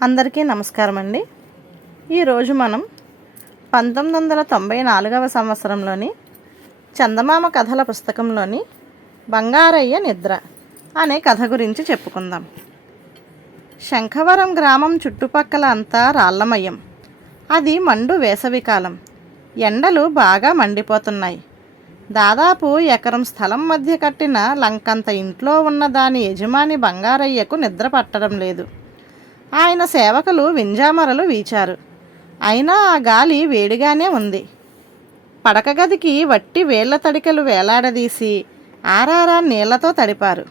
అందరికీ నమస్కారం అండి. ఈరోజు మనం 1994వ సంవత్సరంలోని చందమామ కథల పుస్తకంలోని బంగారయ్య నిద్ర అనే కథ గురించి చెప్పుకుందాం. శంఖవరం గ్రామం చుట్టుపక్కల అంతా రాళ్లమయం. అది మండు వేసవికాలం. ఎండలు బాగా మండిపోతున్నాయి. దాదాపు ఎకరం స్థలం మధ్య కట్టిన లంకంత ఇంట్లో ఉన్న దాని యజమాని బంగారయ్యకు నిద్ర పట్టడం లేదు. ఆయన సేవకులు వింజామరలు వీచారు. అయినా ఆ గాలి వేడిగానే ఉంది. పడక గదికి వట్టి వేళ్ల తడికలు వేలాడదీసి ఆరారా నీళ్లతో తడిపారు.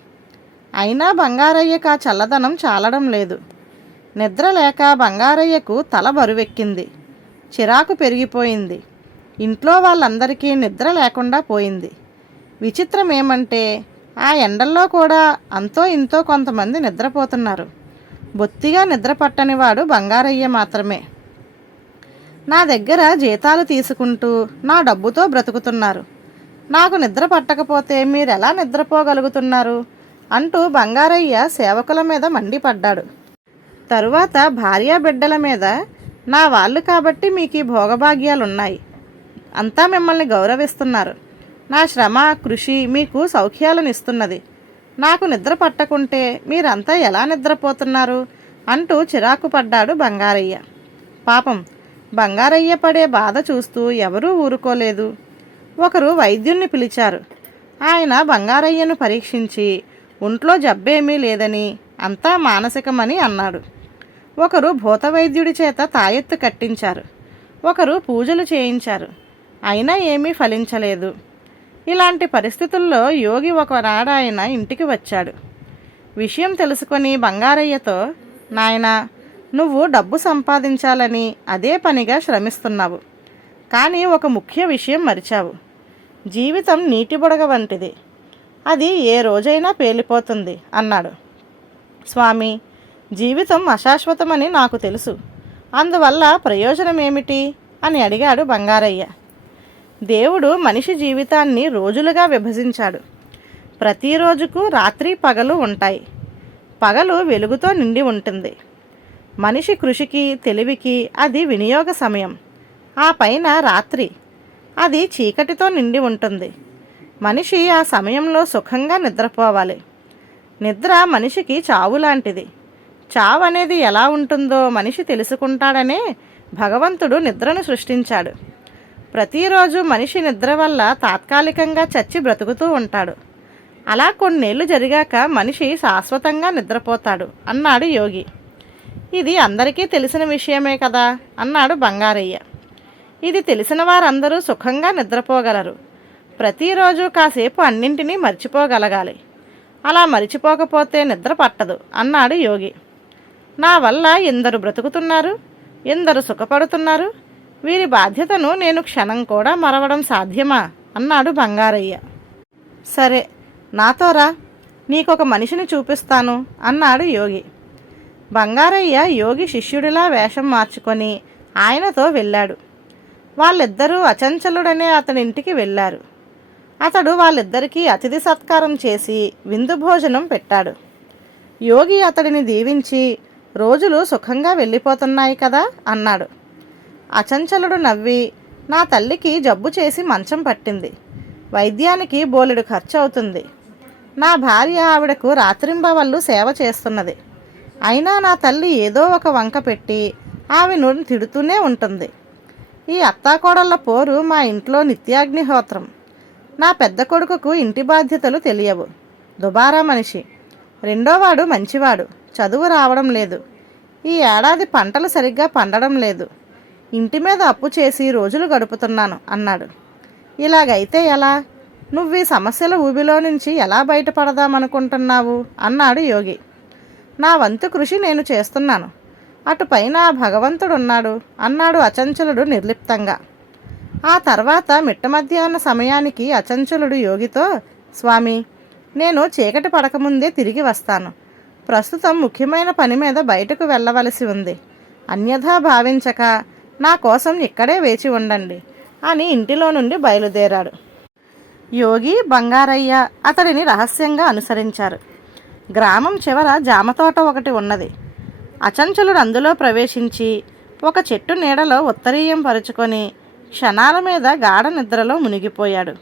అయినా బంగారయ్యకు ఆ చల్లదనం చాలడం లేదు. నిద్ర లేక బంగారయ్యకు తల బరువెక్కింది. చిరాకు పెరిగిపోయింది. ఇంట్లో వాళ్ళందరికీ నిద్ర లేకుండా పోయింది. విచిత్రం ఏమంటే ఆ ఎండల్లో కూడా అంతో ఇంతో కొంతమంది నిద్రపోతున్నారు. బొత్తిగా నిద్ర పట్టనివాడు బంగారయ్య మాత్రమే. నా దగ్గర జీతాలు తీసుకుంటూ నా డబ్బుతో బ్రతుకుతున్నారు. నాకు నిద్ర పట్టకపోతే మీరెలా నిద్రపోగలుగుతున్నారు అంటూ బంగారయ్య సేవకుల మీద మండిపడ్డాడు. తరువాత భార్యా బిడ్డల మీద, నా వాళ్ళు కాబట్టి మీకు ఈ భోగభాగ్యాలున్నాయి, అంతా మిమ్మల్ని గౌరవిస్తున్నారు, నా శ్రమ కృషి మీకు సౌఖ్యాలను ఇస్తున్నది, నాకు నిద్ర పట్టకుంటే మీరంతా ఎలా నిద్రపోతున్నారు అంటూ చిరాకు పడ్డాడు బంగారయ్య. పాపం బంగారయ్య పడే బాధ చూస్తూ ఎవరూ ఊరుకోలేదు. ఒకరు వైద్యుల్ని పిలిచారు. ఆయన బంగారయ్యను పరీక్షించి ఒంట్లో జబ్బేమీ లేదని, అంతా మానసికమని అన్నాడు. ఒకరు భూత వైద్యుడి చేత తాయెత్తు కట్టించారు. ఒకరు పూజలు చేయించారు. అయినా ఏమీ ఫలించలేదు. ఇలాంటి పరిస్థితుల్లో యోగి ఒకనాడు ఆయన ఇంటికి వచ్చాడు. విషయం తెలుసుకొని బంగారయ్యతో, నాయనా, నువ్వు డబ్బు సంపాదించాలని అదే పనిగా శ్రమిస్తున్నావు. కానీ ఒక ముఖ్య విషయం మరిచావు. జీవితం నీటి బుడగ వంటిది. అది ఏ రోజైనా పేలిపోతుంది అన్నాడు. స్వామి, జీవితం అశాశ్వతమని నాకు తెలుసు. అందువల్ల ప్రయోజనం ఏమిటి అని అడిగాడు బంగారయ్య. దేవుడు మనిషి జీవితాన్ని రోజులుగా విభజించాడు. ప్రతిరోజుకు రాత్రి పగలు ఉంటాయి. పగలు వెలుగుతో నిండి ఉంటుంది. మనిషి కృషికి తెలివికి అది వినియోగ సమయం. ఆ పైన రాత్రి, అది చీకటితో నిండి ఉంటుంది. మనిషి ఆ సమయంలో సుఖంగా నిద్రపోవాలి. నిద్ర మనిషికి చావు లాంటిది. చావు అనేది ఎలా ఉంటుందో మనిషి తెలుసుకుంటాడనే భగవంతుడు నిద్రను సృష్టించాడు. ప్రతిరోజు మనిషి నిద్ర వల్ల తాత్కాలికంగా చచ్చి బ్రతుకుతూ ఉంటాడు. అలా కొన్నేళ్లు జరిగాక మనిషి శాశ్వతంగా నిద్రపోతాడు అన్నాడు యోగి. ఇది అందరికీ తెలిసిన విషయమే కదా అన్నాడు బంగారయ్య. ఇది తెలిసిన వారందరూ సుఖంగా నిద్రపోగలరు. ప్రతిరోజు కాసేపు అన్నింటినీ మర్చిపోగలగాలి. అలా మర్చిపోకపోతే నిద్ర పట్టదు అన్నాడు యోగి. నా వల్ల ఎందరు బ్రతుకుతున్నారు, ఎందరు సుఖపడుతున్నారు, వీరి బాధ్యతను నేను క్షణం కూడా మరవడం సాధ్యమా అన్నాడు బంగారయ్య. సరే, నాతో రా, నీకొక మనిషిని చూపిస్తాను అన్నాడు యోగి. బంగారయ్య యోగి శిష్యుడిలా వేషం మార్చుకొని ఆయనతో వెళ్ళాడు. వాళ్ళిద్దరూ అచంచలుడనే అతని ఇంటికి వెళ్ళారు. అతడు వాళ్ళిద్దరికీ అతిథి సత్కారం చేసి విందు భోజనం పెట్టాడు. యోగి అతడిని దీవించి, రోజులు సుఖంగా వెళ్ళిపోతున్నాయి కదా అన్నాడు. అచంచలుడు నవ్వి, నా తల్లికి జబ్బు చేసి మంచం పట్టింది. వైద్యానికి బోలెడు ఖర్చు అవుతుంది. నా భార్య ఆవిడకు రాత్రింబవళ్ళు సేవ చేస్తున్నది. అయినా నా తల్లి ఏదో ఒక వంక పెట్టి ఆమెను తిడుతూనే ఉంటుంది. ఈ అత్తాకోడళ్ల పోరు మా ఇంట్లో నిత్యాగ్నిహోత్రం. నా పెద్ద కొడుకుకు ఇంటి బాధ్యతలు తెలియవు. దుబారా మనిషి. రెండోవాడు మంచివాడు, చదువు రావడం లేదు. ఈ ఏడాది పంటలు సరిగ్గా పండడం లేదు. ఇంటి మీద అప్పు చేసి రోజులు గడుపుతున్నాను అన్నాడు. ఇలాగైతే ఎలా? నువ్వు ఈ సమస్యల ఊబిలో నుంచి ఎలా బయటపడదామనుకుంటున్నావు అన్నాడు యోగి. నా వంతు కృషి నేను చేస్తున్నాను. అటుపైన భగవంతుడున్నాడు అన్నాడు అచంచలుడు నిర్లిప్తంగా. ఆ తర్వాత మిట్ట మధ్యాహ్న సమయానికి అచంచలుడు యోగితో, స్వామి, నేను చీకటి పడకముందే తిరిగి వస్తాను. ప్రస్తుతం ముఖ్యమైన పని మీద బయటకు వెళ్ళవలసి ఉంది. అన్యథా భావించక నా కోసం ఇక్కడే వేచి ఉండండి అని ఇంటిలో నుండి బయలుదేరాడు. యోగి బంగారయ్య అతడిని రహస్యంగా అనుసరించారు. గ్రామం చివర జామ తోట ఒకటి ఉన్నది. అచంచలుడు అందులో ప్రవేశించి ఒక చెట్టు నీడలో ఉత్తరీయం పరుచుకొని క్షణాల మీద గాఢ నిద్రలో మునిగిపోయాడు.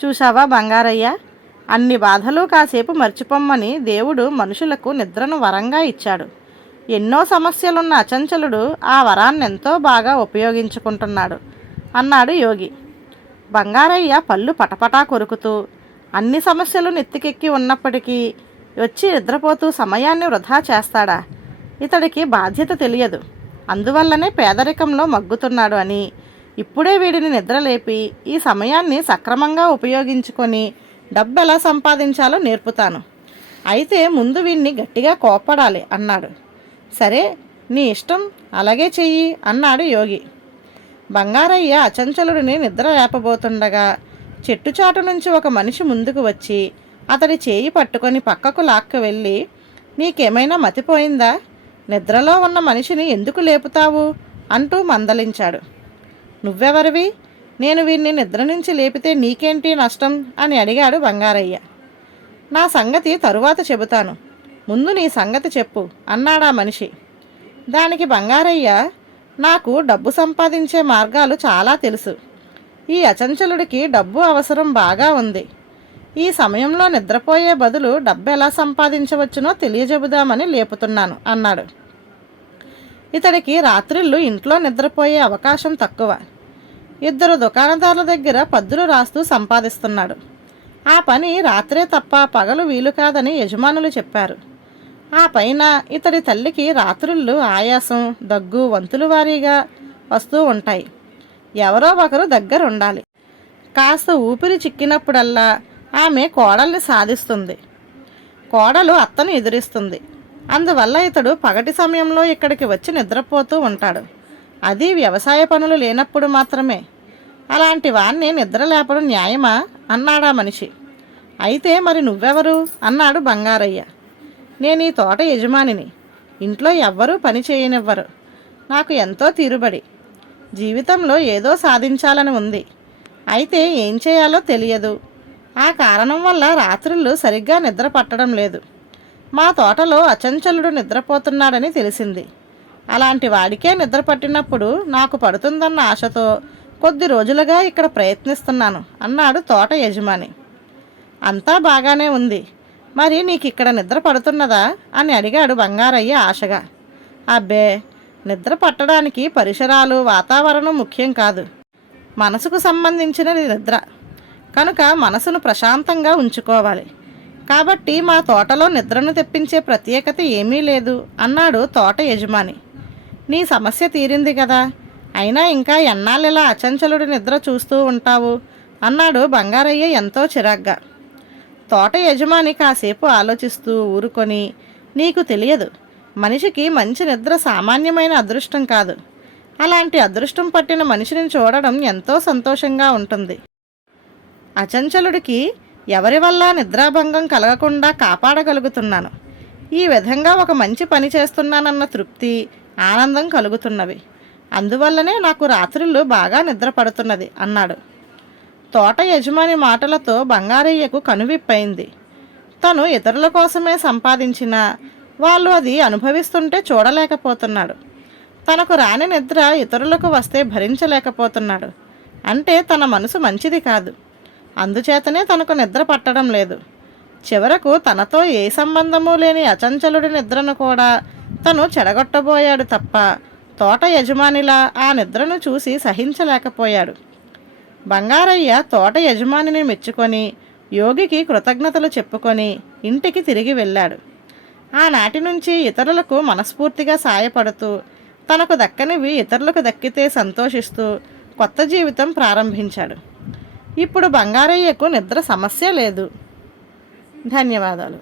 చూశావా బంగారయ్య, అన్ని బాధలు కాసేపు మర్చిపోమ్మని దేవుడు మనుషులకు నిద్రను వరంగా ఇచ్చాడు. ఎన్నో సమస్యలున్న అచంచలుడు ఆ వరాన్నెంతో బాగా ఉపయోగించుకుంటున్నాడు అన్నాడు యోగి. బంగారయ్య పళ్ళు పటపటా కొరుకుతూ, అన్ని సమస్యలు నెత్తికెక్కి ఉన్నప్పటికీ వచ్చి నిద్రపోతూ సమయాన్ని వృధా చేస్తాడా? ఇతడికి బాధ్యత తెలియదు, అందువల్లనే పేదరికంలో మగ్గుతున్నాడు అని ఇప్పుడే వీడిని నిద్రలేపి ఈ సమయాన్ని సక్రమంగా ఉపయోగించుకొని డబ్బు ఎలా సంపాదించాలో నేర్పుతాను. అయితే ముందు వీడిని గట్టిగా కోప్పడాలి అన్నాడు. సరే, నీ ఇష్టం, అలాగే చెయ్యి అన్నాడు యోగి. బంగారయ్య అచంచలుడిని నిద్ర లేపబోతుండగా చెట్టుచాటు నుంచి ఒక మనిషి ముందుకు వచ్చి అతడి చేయి పట్టుకొని పక్కకు లాక్కు వెళ్ళి, నీకేమైనా మతిపోయిందా? నిద్రలో ఉన్న మనిషిని ఎందుకు లేపుతావు అంటూ మందలించాడు. నువ్వెవరివి? నేను వీడిని నిద్ర నుంచి లేపితే నీకేంటి నష్టం అని అడిగాడు బంగారయ్య. నా సంగతి తరువాత చెబుతాను, ముందు నీ సంగతి చెప్పు అన్నాడా మనిషి. దానికి బంగారయ్య, నాకు డబ్బు సంపాదించే మార్గాలు చాలా తెలుసు. ఈ అచంచలుడికి డబ్బు అవసరం బాగా ఉంది. ఈ సమయంలో నిద్రపోయే బదులు డబ్బు ఎలా సంపాదించవచ్చునో తెలియజెబుదామని లేపుతున్నాను అన్నాడు. ఇతడికి రాత్రిళ్ళు ఇంట్లో నిద్రపోయే అవకాశం తక్కువ. 2 దుకాణదారుల దగ్గర పద్దులు రాస్తూ సంపాదిస్తున్నాడు. ఆ పని రాత్రే తప్ప పగలు వీలు కాదని యజమానులు చెప్పారు. ఆ పైన ఇతడి తల్లికి రాత్రుళ్ళు ఆయాసం, దగ్గు వంతుల వారీగా వస్తూ ఉంటాయి. ఎవరో ఒకరు దగ్గర ఉండాలి. కాస్త ఊపిరి చిక్కినప్పుడల్లా ఆమె కోడల్ని సాధిస్తుంది. కోడలు అత్తను ఎదిరిస్తుంది. అందువల్ల ఇతడు పగటి సమయంలో ఇక్కడికి వచ్చి నిద్రపోతూ ఉంటాడు. అది వ్యవసాయ పనులు లేనప్పుడు మాత్రమే. అలాంటి వాణ్ణి నిద్ర లేపడం న్యాయమా అన్నాడా మనిషి. అయితే మరి నువ్వెవరు అన్నాడు బంగారయ్య. నేను ఈ తోట యజమానిని. ఇంట్లో ఎవ్వరూ పని చేయనివ్వరు. నాకు ఎంతో తీరుబడి. జీవితంలో ఏదో సాధించాలని ఉంది. అయితే ఏం చేయాలో తెలియదు. ఆ కారణం వల్ల రాత్రుళ్ళు సరిగ్గా నిద్ర పట్టడం లేదు. మా తోటలో అచంచలుడు నిద్రపోతున్నాడని తెలిసింది. అలాంటి వాడికే నిద్ర పట్టినప్పుడు నాకు పడుతుందన్న ఆశతో కొద్ది రోజులుగా ఇక్కడ ప్రయత్నిస్తున్నాను అన్నాడు తోట యజమాని. అంతా బాగానే ఉంది. మరి నీకు ఇక్కడ నిద్ర పడుతున్నదా అని అడిగాడు బంగారయ్య ఆశగా. అబ్బే, నిద్ర పట్టడానికి పరిసరాలు, వాతావరణం ముఖ్యం కాదు. మనసుకు సంబంధించినది నిద్ర. కనుక మనసును ప్రశాంతంగా ఉంచుకోవాలి. కాబట్టి మా తోటలో నిద్రను తెప్పించే ప్రత్యేకత ఏమీ లేదు అన్నాడు తోట యజమాని. నీ సమస్య తీరింది కదా, అయినా ఇంకా ఎన్నాళ్ళిలా అచంచలుడి నిద్ర చూస్తూ ఉంటావు అన్నాడు బంగారయ్య ఎంతో చిరాగ్గా. తోట యజమాని కాసేపు ఆలోచిస్తూ ఊరుకొని, నీకు తెలియదు, మనిషికి మంచి నిద్ర సామాన్యమైన అదృష్టం కాదు. అలాంటి అదృష్టం పట్టిన మనిషిని చూడడం ఎంతో సంతోషంగా ఉంటుంది. అచంచలుడికి ఎవరి వల్ల నిద్రాభంగం కలగకుండా కాపాడగలుగుతున్నాను. ఈ విధంగా ఒక మంచి పని చేస్తున్నానన్న తృప్తి, ఆనందం కలుగుతున్నవి. అందువల్లనే నాకు రాత్రుళ్ళు బాగా నిద్ర పడుతున్నది అన్నాడు. తోట యజమాని మాటలతో బంగారయ్యకు కనువిప్పైంది. తను ఇతరుల కోసమే సంపాదించినా వాళ్ళు అది అనుభవిస్తుంటే చూడలేకపోతున్నాడు. తనకు రాని నిద్ర ఇతరులకు వస్తే భరించలేకపోతున్నాడు. అంటే తన మనసు మంచిది కాదు. అందుచేతనే తనకు నిద్ర పట్టడం లేదు. చివరకు తనతో ఏ సంబంధమూ లేని అచంచలుడి నిద్రను కూడా తను చెడగొట్టబోయాడు తప్ప తోట యజమానిలా ఆ నిద్రను చూసి సహించలేకపోయాడు. బంగారయ్య తోట యజమానిని మెచ్చుకొని యోగికి కృతజ్ఞతలు చెప్పుకొని ఇంటికి తిరిగి వెళ్ళాడు. ఆనాటి నుంచి ఇతరులకు మనస్ఫూర్తిగా సాయపడుతూ, తనకు దక్కనివి ఇతరులకు దక్కితే సంతోషిస్తూ కొత్త జీవితం ప్రారంభించాడు. ఇప్పుడు బంగారయ్యకు నిద్ర సమస్య లేదు. ధన్యవాదాలు.